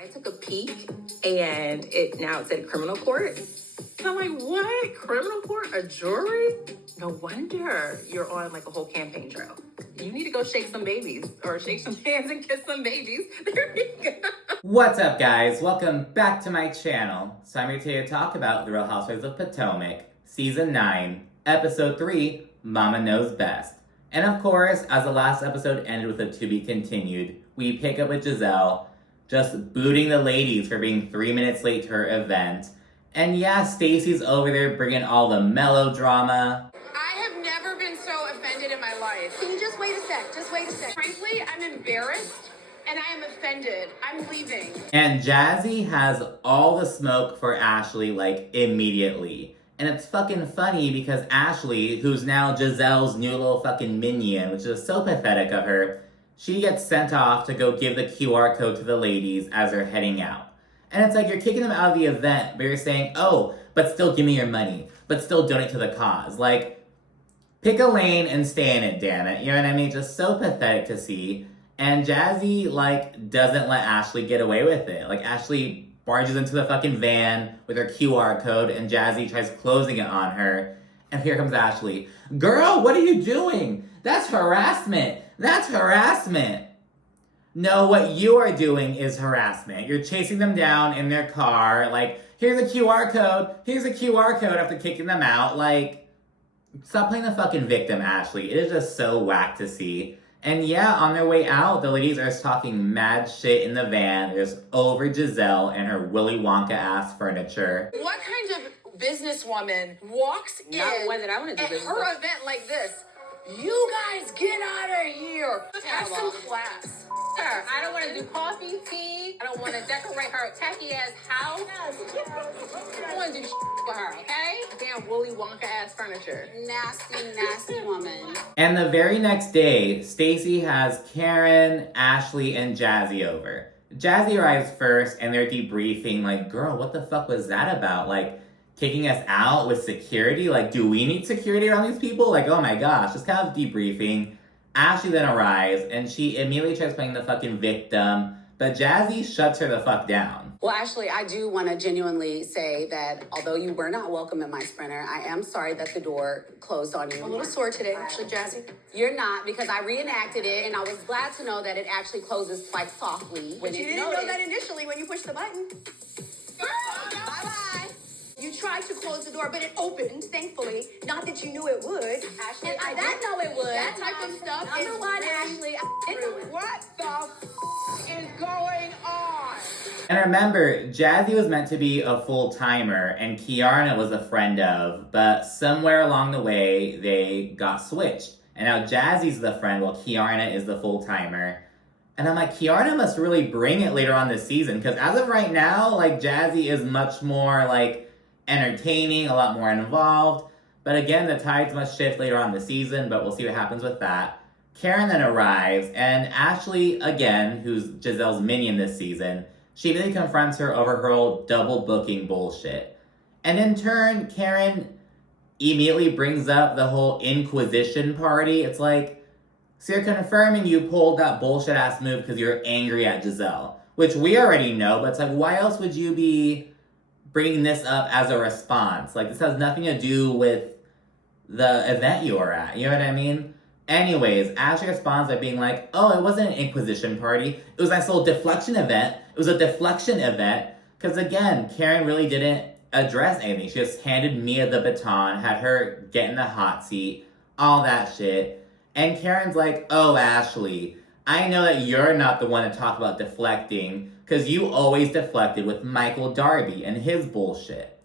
I took a peek and now it's at criminal court. And I'm like, what? Criminal court? A jury? No wonder you're on like a whole campaign trail. You need to go shake some babies or shake some hands and kiss some babies. There you go. What's up, guys? Welcome back to my channel. So I'm here today to talk about The Real Housewives of Potomac, Season 9, Episode 3, Mama Knows Best. And of course, as the last episode ended with a to be continued, we pick up with Giselle just booting the ladies for being 3 minutes late to her event. And yeah, Stacey's over there bringing all the melodrama. I have never been so offended in my life. Can you just wait a sec? Just wait a sec. Frankly, I'm embarrassed and I am offended. I'm leaving. And Jassi has all the smoke for Ashley, like, immediately. And it's fucking funny because Ashley, who's now Giselle's new little fucking minion, which is so pathetic of her, she gets sent off to go give the QR code to the ladies as they're heading out. And it's like, you're kicking them out of the event, but you're saying, oh, but still give me your money, but still donate to the cause. Like, pick a lane and stay in it, damn it. You know what I mean? Just so pathetic to see. And Jassi, like, doesn't let Ashley get away with it. Like, Ashley barges into the fucking van with her QR code, and Jassi tries closing it on her. And here comes Ashley. Girl, what are you doing? That's harassment. That's harassment. No, what you are doing is harassment. You're chasing them down in their car. Like, here's a QR code. Here's a QR code after kicking them out. Like, stop playing the fucking victim, Ashley. It is just so whack to see. And yeah, on their way out, the ladies are talking mad shit in the van. They're just over Giselle and her Willy Wonka-ass furniture. What kind of businesswoman walks Not in one that I wanna do at business her with. event like this? You guys get out of here. Have some class. Her. I don't want to do coffee, tea. I don't want to decorate her tacky ass house. I don't want to do for her, okay? Damn Willy Wonka ass furniture. Nasty woman. And the very next day, Stacey has Karen, Ashley, and Jassi over. Jassi arrives first, and they're debriefing, like, girl, what the fuck was that about? Like, kicking us out with security? Like, do we need security around these people? Like, oh my gosh, just kind of debriefing. Ashley then arrives, and she immediately tries playing the fucking victim, but Jassi shuts her the fuck down. Well, Ashley, I do want to genuinely say that although you were not welcome in my Sprinter, I am sorry that the door closed on you. A little sore today, actually, Jassi. You're not, because I reenacted it, and I was glad to know that it actually closes like softly. But you didn't know that initially when you pushed the button. Bye-bye. You tried to close the door, but it opened, thankfully. Not that you knew it would. Ashley, I did know it would. That type of stuff Number is one, really Ashley, What the is going on? And remember, Jassi was meant to be a full-timer, and Kiarna was a friend of, but somewhere along the way, they got switched. And now Jassi's the friend, while Kiarna is the full-timer. And I'm like, Kiarna must really bring it later on this season, because as of right now, like, Jassi is much more, like, entertaining, a lot more involved. But again, the tides must shift later on the season, but we'll see what happens with that. Karen then arrives, and Ashley, again, who's Giselle's minion this season, she really confronts her over her whole double booking bullshit. And in turn, Karen immediately brings up the whole Inquisition party. It's like, so you're confirming you pulled that bullshit ass move because you're angry at Giselle, which we already know, but it's like, why else would you be bringing this up as a response? Like, this has nothing to do with the event you were at, you know what I mean? Anyways, Ashley responds by being like, oh, it wasn't an Inquisition party. It was a nice little deflection event. It was a deflection event. Because again, Karen really didn't address anything. She just handed Mia the baton, had her get in the hot seat, all that shit. And Karen's like, oh, Ashley, I know that you're not the one to talk about deflecting, because you always deflected with Michael Darby and his bullshit.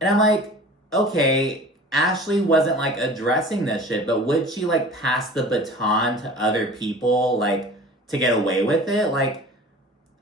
And I'm like, okay, Ashley wasn't, like, addressing this shit, but would she, like, pass the baton to other people, like, to get away with it? Like,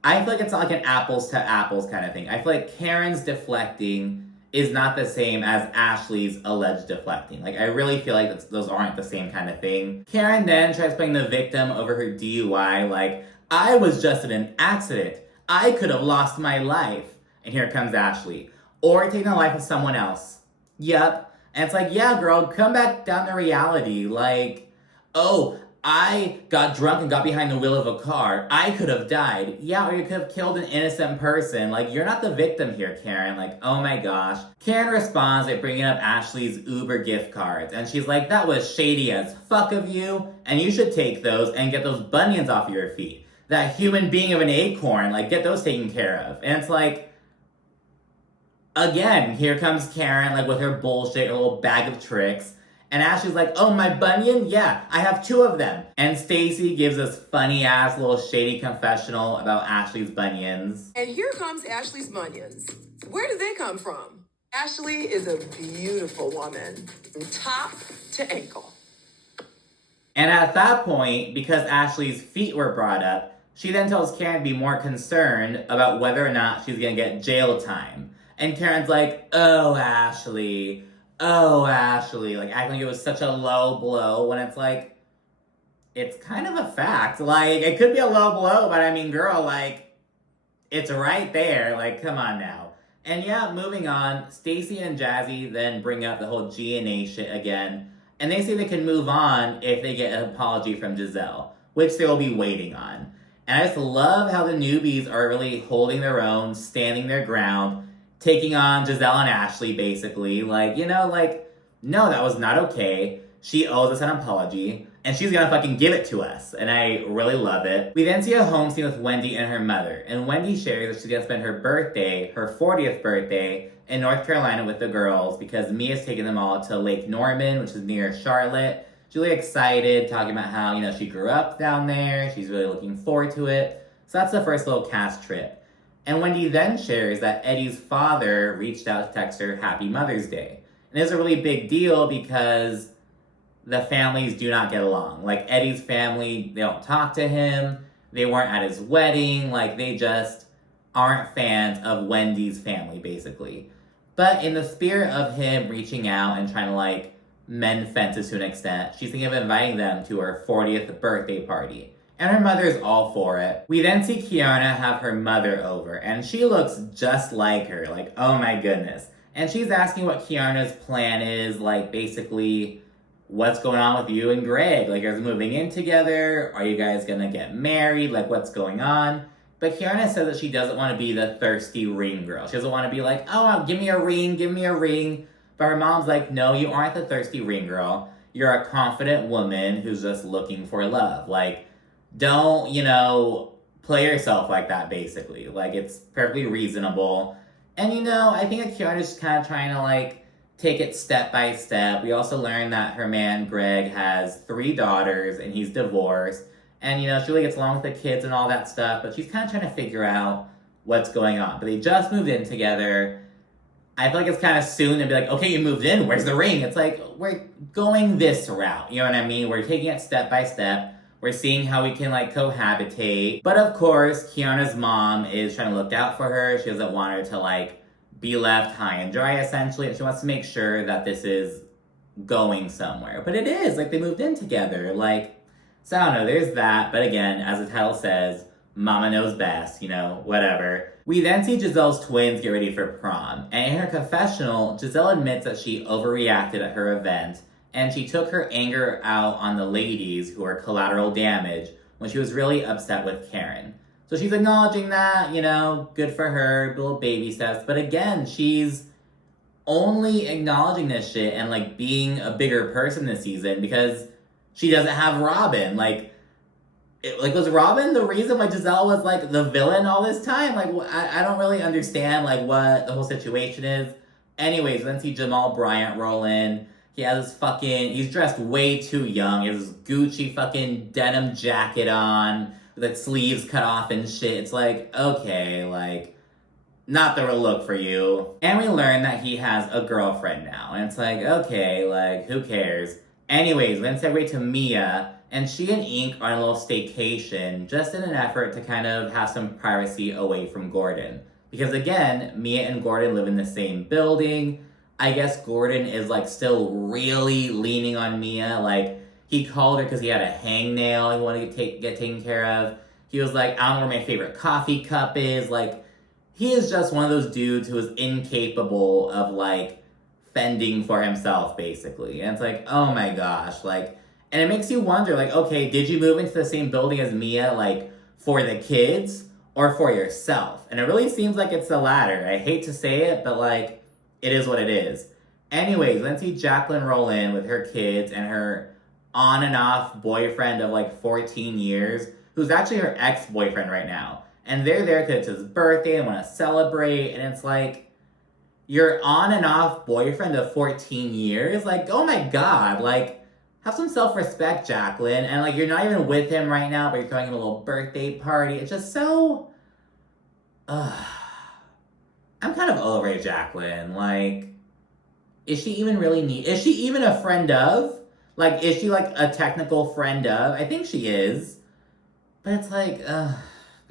I feel like it's not like an apples to apples kind of thing. I feel like Karen's deflecting is not the same as Ashley's alleged deflecting. Like, I really feel like those aren't the same kind of thing. Karen then tries playing the victim over her DUI, like, I was just in an accident. I could have lost my life. And here comes Ashley. Or taking the life of someone else. Yep. And it's like, yeah, girl, come back down to reality. Like, oh, I got drunk and got behind the wheel of a car. I could have died. Yeah, or you could have killed an innocent person. Like, you're not the victim here, Karen. Like, oh my gosh. Karen responds by bringing up Ashley's Uber gift cards. And she's like, that was shady as fuck of you. And you should take those and get those bunions off your feet. That human being of an acorn, like, get those taken care of. And it's like, again, here comes Karen, like, with her bullshit, her little bag of tricks. And Ashley's like, oh, my bunion? Yeah, I have 2 of them. And Stacey gives this funny-ass little shady confessional about Ashley's bunions. And here comes Ashley's bunions. Where did they come from? Ashley is a beautiful woman, from top to ankle. And at that point, because Ashley's feet were brought up, she then tells Karen to be more concerned about whether or not she's gonna get jail time. And Karen's like, oh, Ashley, like, acting like it was such a low blow, when it's like, it's kind of a fact. Like, it could be a low blow, but I mean, girl, like, it's right there. Like, come on now. And yeah, moving on, Stacey and Jassi then bring up the whole G&A shit again, and they say they can move on if they get an apology from Giselle, which they will be waiting on. And I just love how the newbies are really holding their own, standing their ground, taking on Giselle and Ashley, basically. Like, you know, like, no, that was not okay. She owes us an apology, and she's gonna fucking give it to us. And I really love it. We then see a home scene with Wendy and her mother. And Wendy shares that she's gonna spend her birthday, her 40th birthday, in North Carolina with the girls because Mia's taking them all to Lake Norman, which is near Charlotte. She's really excited, talking about how, you know, she grew up down there. She's really looking forward to it. So that's the first little cast trip. And Wendy then shares that Eddie's father reached out to text her Happy Mother's Day. And it's a really big deal because the families do not get along. Like, Eddie's family, they don't talk to him. They weren't at his wedding. Like, they just aren't fans of Wendy's family, basically. But in the spirit of him reaching out and trying to, like, mend fences to an extent, she's thinking of inviting them to her 40th birthday party. And her mother is all for it. We then see Kiana have her mother over, and she looks just like her. Like, oh my goodness. And she's asking what Kiana's plan is, like, basically, what's going on with you and Greg? Like, are you moving in together? Are you guys gonna get married? Like, what's going on? But Kiana says that she doesn't want to be the thirsty ring girl. She doesn't want to be like, oh, give me a ring. But her mom's like, no, you aren't the thirsty ring girl. You're a confident woman who's just looking for love. Like, don't, you know, play yourself like that, basically. Like, it's perfectly reasonable. And, you know, I think that Kiana's just kind of trying to, like, take it step by step. We also learned that her man, Greg, has 3 daughters, and he's divorced. And, you know, she really gets along with the kids and all that stuff, but she's kind of trying to figure out what's going on. But they just moved in together. I feel like it's kind of soon to be like, okay, you moved in, where's the ring? It's like, we're going this route, you know what I mean? We're taking it step by step. We're seeing how we can, like, cohabitate. But of course, Kiana's mom is trying to look out for her. She doesn't want her to, like, be left high and dry, essentially. And she wants to make sure that this is going somewhere. But it is, like, they moved in together. Like, so I don't know, there's that. But again, as the title says, Mama knows best, you know, whatever. We then see Giselle's twins get ready for prom. And in her confessional, Giselle admits that she overreacted at her event, and she took her anger out on the ladies who are collateral damage when she was really upset with Karen. So she's acknowledging that, you know, good for her, little baby steps. But again, she's only acknowledging this shit and, like, being a bigger person this season because she doesn't have Robin. Like, was Robin the reason why Giselle was, like, the villain all this time? Like, I don't really understand, like, what the whole situation is. Anyways, then see Jamal Bryant roll in. He has this he's dressed way too young. He has this Gucci fucking denim jacket on with its sleeves cut off and shit. It's like, okay, like, not the real look for you. And we learn that he has a girlfriend now. And it's like, okay, like, who cares? Anyways, then segue to Mia. And she and Ink are on a little staycation just in an effort to kind of have some privacy away from Gordon. Because again, Mia and Gordon live in the same building. I guess Gordon is, like, still really leaning on Mia. Like, he called her because he had a hangnail he wanted to get taken care of. He was like, I don't know where my favorite coffee cup is. Like, he is just one of those dudes who is incapable of, like, fending for himself, basically. And it's like, oh my gosh, like, And it makes you wonder, like, okay, did you move into the same building as Mia, like, for the kids or for yourself? And it really seems like it's the latter. I hate to say it, but, like, it is what it is. Anyways, let's see Jacqueline roll in with her kids and her on and off boyfriend of, like, 14 years, who's actually her ex-boyfriend right now. And they're there because it's his birthday and want to celebrate, and it's like, your on and off boyfriend of 14 years? Like, oh my god, like, have some self-respect, Jacqueline. And, like, you're not even with him right now, but you're throwing him a little birthday party. It's just so... I'm kind of over it, Jacqueline. Like, is she even is she even a friend of? Like, is she, like, a technical friend of? I think she is. But it's like,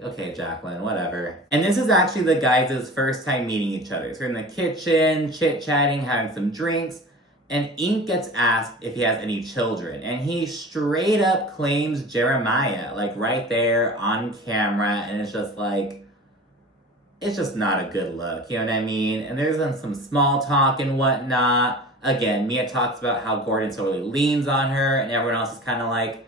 okay, Jacqueline, whatever. And this is actually the guys' first time meeting each other. So they're in the kitchen, chit-chatting, having some drinks. And Ink gets asked if he has any children. And he straight up claims Jeremiah, like right there on camera. And it's just like, it's just not a good look, you know what I mean? And there's some small talk and whatnot. Again, Mia talks about how Gordon totally leans on her. And everyone else is kind of like,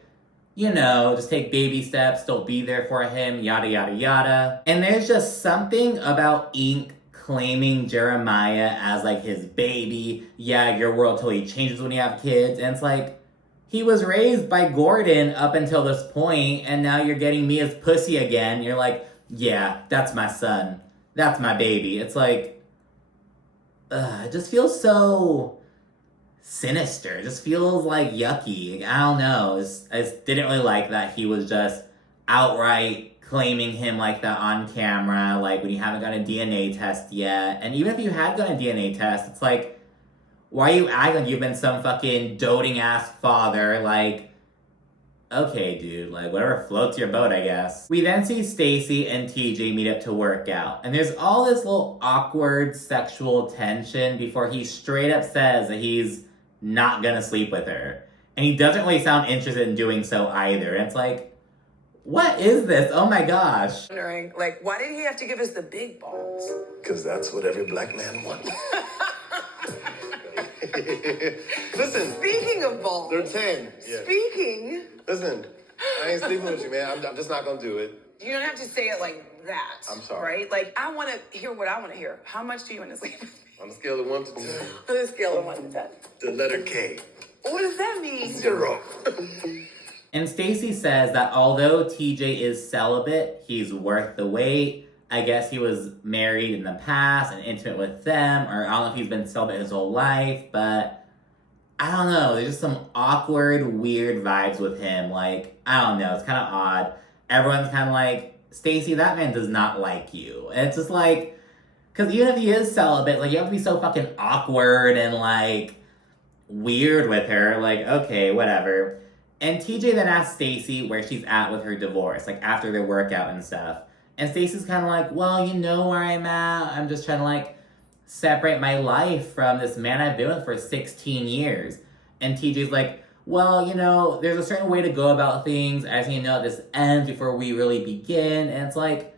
you know, just take baby steps, don't be there for him, yada, yada, yada. And there's just something about Ink claiming Jeremiah as, like, his baby. Yeah, your world totally changes when you have kids. And it's like, he was raised by Gordon up until this point, and now you're getting Mia's pussy again. You're like, yeah, that's my son. That's my baby. It's like, it just feels so sinister. It just feels like yucky. I don't know. I just didn't really like that he was just outright claiming him like that on camera, like when you haven't gotten a DNA test yet. And even if you had gotten a DNA test, it's like, why are you acting like you've been some fucking doting ass father? Like, okay, dude, like whatever floats your boat, I guess. We then see Stacey and TJ meet up to work out. And there's all this little awkward sexual tension before he straight up says that he's not gonna sleep with her. And he doesn't really sound interested in doing so either. And it's like, what is this? Oh my gosh. Wondering, like, why did he have to give us the big balls? Because that's what every black man wants. Listen. Speaking of balls. They're 10. Yeah. Speaking. Listen, I ain't sleeping with you, man. I'm just not going to do it. You don't have to say it like that. I'm sorry. Right? Like, I want to hear what I want to hear. How much do you want to sleep with me? On a scale of 1 to 10. On a scale of 1 to 10. The letter K. What does that mean? 0. And Stacey says that although TJ is celibate, he's worth the wait. I guess he was married in the past and intimate with them, or I don't know if he's been celibate his whole life, but I don't know. There's just some awkward, weird vibes with him. Like, I don't know. It's kind of odd. Everyone's kind of like, Stacey, that man does not like you. And it's just like, because even if he is celibate, like, you have to be so fucking awkward and, like, weird with her. Like, okay, whatever. And TJ then asks Stacey where she's at with her divorce, like, after their workout and stuff. And Stacey's kind of like, well, you know where I'm at. I'm just trying to, like, separate my life from this man I've been with for 16 years. And TJ's like, well, you know, there's a certain way to go about things. I just need to know this ends before we really begin. And it's like,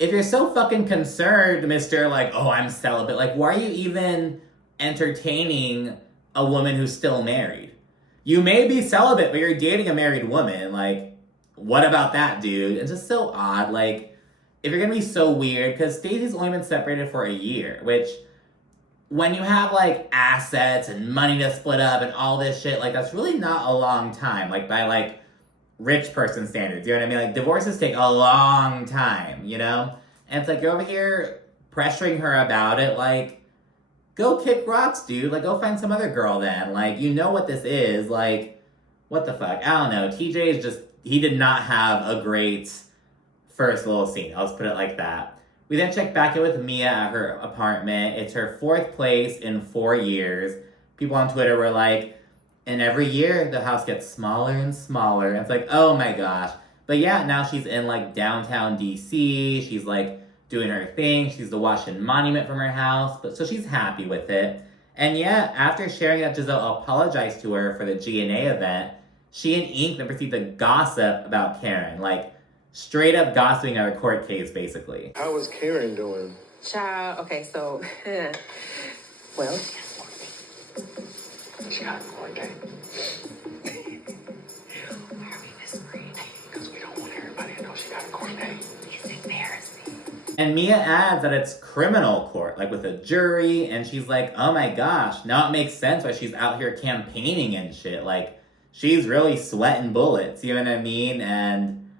if you're so fucking concerned, Mr. like, oh, I'm celibate, like, why are you even entertaining a woman who's still married? You may be celibate, but you're dating a married woman. Like, what about that, dude? It's just so odd. Like, if you're gonna be so weird, because Stacey's only been separated for a year, which, when you have, like, assets and money to split up and all this shit, like, that's really not a long time. Like, by, like, rich person standards, you know what I mean? Like, divorces take a long time, you know? And it's like, you're over here pressuring her about it, like, go kick rocks, dude. Like, go find some other girl then. Like, you know what this is. Like, what the fuck? I don't know. TJ is just, he did not have a great first little scene. I'll just put it like that. We then check back in with Mia at her apartment. It's her 4th place in 4 years. People on Twitter were like, and every year the house gets smaller and smaller. And it's like, oh my gosh. But yeah, now she's in, like, downtown DC. She's, like, doing her thing. She's the Washington Monument from her house, but so she's happy with it. And yeah, after sharing that Giselle apologized to her for the GNA event, she and Ink then proceed to gossip about Karen, like straight up gossiping at her court case, basically. How is Karen doing? Child, okay, so, well, She got quarantine. It's embarrassing. And Mia adds that it's criminal court, like with a jury, and she's like, oh my gosh, now it makes sense why she's out here campaigning and shit. Like, she's really sweating bullets, you know what I mean? And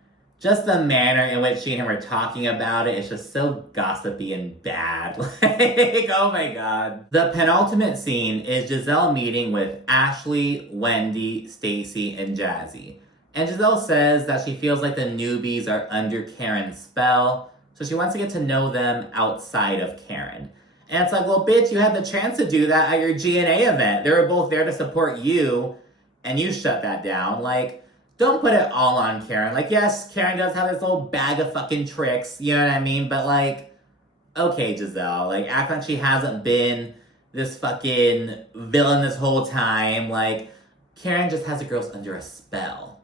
just the manner in which she and him are talking about it is just so gossipy and bad. Like, oh my god. The penultimate scene is Giselle meeting with Ashley, Wendy, Stacey, and Jassi. And Giselle says that she feels like the newbies are under Karen's spell, so she wants to get to know them outside of Karen. And it's like, well, bitch, you had the chance to do that at your GNA event. They were both there to support you, and you shut that down. Like, don't put it all on Karen. Like, yes, Karen does have this little bag of fucking tricks, you know what I mean? But like, okay, Giselle, like, act like she hasn't been this fucking villain this whole time. Like, Karen just has the girls under a spell.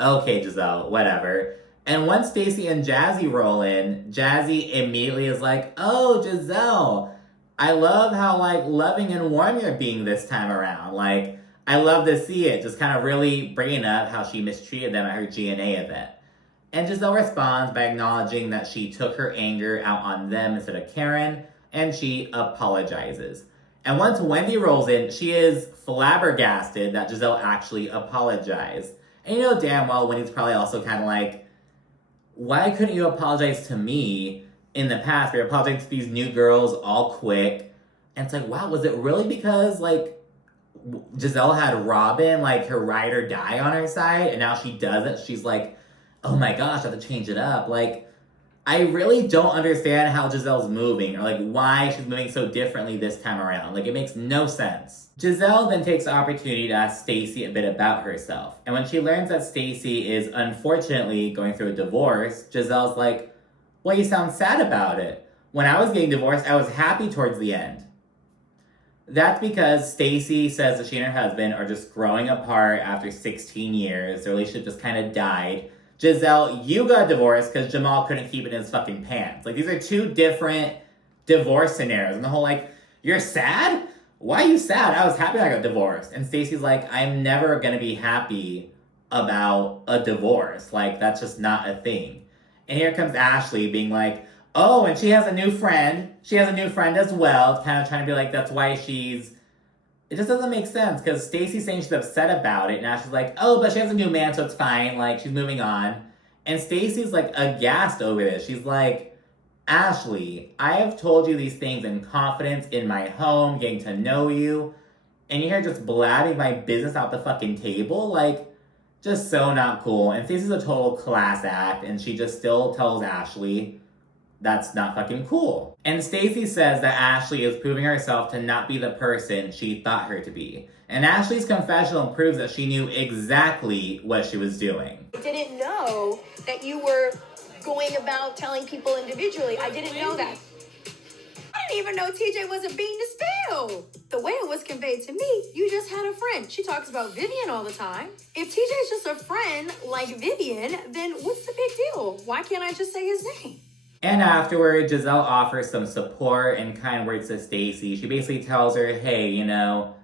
Okay, Giselle, whatever. And once Stacey and Jassi roll in, Jassi immediately is like, oh, Giselle, I love how, like, loving and warm you're being this time around. Like, I love to see it. Just kind of really bringing up how she mistreated them at her GNA event. And Giselle responds by acknowledging that she took her anger out on them instead of Karen, and she apologizes. And once Wendy rolls in, she is flabbergasted that Giselle actually apologized. And you know damn well Wendy's probably also kind of like, why couldn't you apologize to me in the past? You're apologizing to these new girls all quick. And it's like, wow, was it really because, like, Giselle had Robin, like, her ride or die on her side, and now she doesn't? She's like, oh my gosh, I have to change it up. Like, I really don't understand how Giselle's moving, or like why she's moving so differently this time around. Like, it makes no sense. Giselle then takes the opportunity to ask Stacey a bit about herself. And when she learns that Stacey is unfortunately going through a divorce, Giselle's like, well, you sound sad about it. When I was getting divorced, I was happy towards the end. That's because Stacey says that she and her husband are just growing apart after 16 years. Their relationship just kind of died. Giselle, you got divorced because Jamal couldn't keep it in his fucking pants. Like, these are two different divorce scenarios. And the whole, like, you're sad? Why are you sad? I was happy I got divorced. And Stacey's like, I'm never gonna be happy about a divorce. Like, that's just not a thing. And here comes Ashley being like, oh, and she has a new friend. She has a new friend as well. Kind of trying to be like, that's why she's... It just doesn't make sense, because Stacey's saying she's upset about it, and Ashley's like, oh, but she has a new man, so it's fine. Like, she's moving on. And Stacey's, like, aghast over this. She's like, Ashley, I have told you these things in confidence in my home, getting to know you, and you're here just blabbing my business out the fucking table? Like, just so not cool. And Stacey's a total class act, and she just still tells Ashley that's not fucking cool. And Stacey says that Ashley is proving herself to not be the person she thought her to be. And Ashley's confessional proves that she knew exactly what she was doing. I didn't know that you were going about telling people individually. I didn't know that. I didn't even know TJ wasn't being the spill. The way it was conveyed to me, you just had a friend. She talks about Vivian all the time. If TJ's just a friend like Vivian, then what's the big deal? Why can't I just say his name? And afterward, Giselle offers some support and kind words to Stacey. She basically tells her, hey, you know,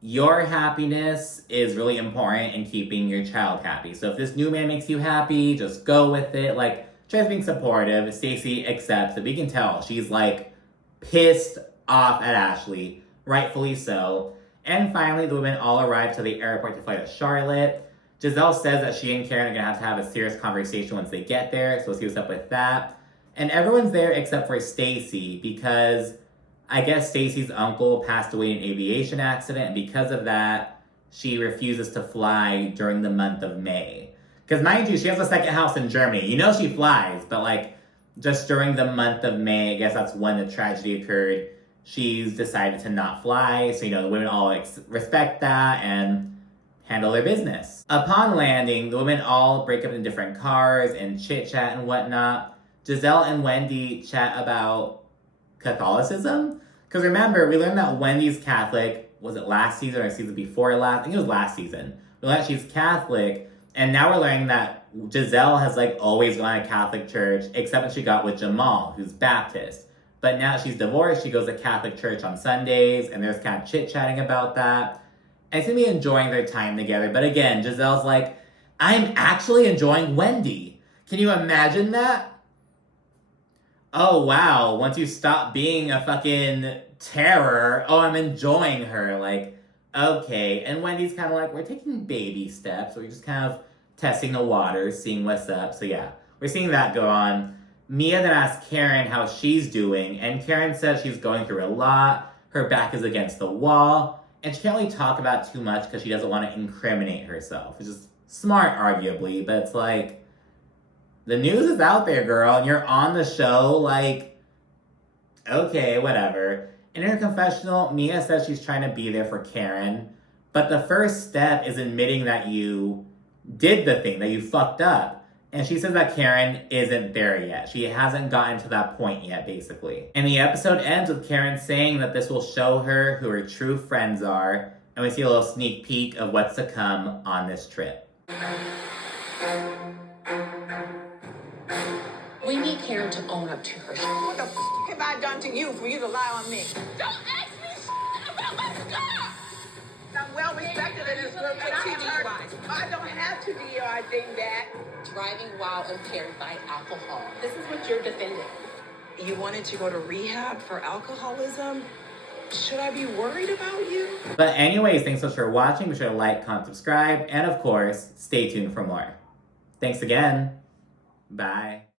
your happiness is really important in keeping your child happy. So if this new man makes you happy, just go with it. Like, tries being supportive. Stacey accepts it. We can tell she's, like, pissed off at Ashley. Rightfully so. And finally, the women all arrive to the airport to fly to Charlotte. Giselle says that she and Karen are going to have a serious conversation once they get there. So we'll see what's up with that. And everyone's there except for Stacey, because I guess Stacey's uncle passed away in an aviation accident, and because of that, she refuses to fly during the month of May. Because mind you, she has a second house in Germany. You know she flies, but like, just during the month of May, I guess that's when the tragedy occurred, she's decided to not fly. So, you know, the women all respect that and handle their business. Upon landing, the women all break up in different cars and chit-chat and whatnot. Giselle and Wendy chat about Catholicism. Because remember, we learned that Wendy's Catholic. Was it last season or season before last? I think it was last season. We learned that she's Catholic. And now we're learning that Giselle has, like, always gone to Catholic church, except when she got with Jamal, who's Baptist. But now she's divorced, she goes to Catholic church on Sundays, and there's kind of chit-chatting about that. And seem to be enjoying their time together. But again, Giselle's like, I'm actually enjoying Wendy. Can you imagine that? Oh wow, once you stop being a fucking terror, oh, I'm enjoying her. Like, okay. And Wendy's kind of like, we're taking baby steps. We're just kind of testing the waters, seeing what's up. So yeah, we're seeing that go on. Mia then asks Karen how she's doing, and Karen says she's going through a lot. Her back is against the wall, and she can't really talk about it too much because she doesn't want to incriminate herself. Which is smart, arguably, but it's like, the news is out there, girl, and you're on the show, like, okay, whatever. In her confessional, Mia says she's trying to be there for Karen, but the first step is admitting that you did the thing, that you fucked up. And she says that Karen isn't there yet. She hasn't gotten to that point yet, basically. And the episode ends with Karen saying that this will show her who her true friends are, and we see a little sneak peek of what's to come on this trip. We need Karen to own up to her. What the have I done to you for you to lie on me? Don't ask me about my scar! I'm well respected in this group. I don't have to be, I think that. Driving while impaired by alcohol. This is what you're defending. You wanted to go to rehab for alcoholism? Should I be worried about you? But anyways, thanks so much for watching. Be sure to like, comment, subscribe, and of course, stay tuned for more. Thanks again. Bye.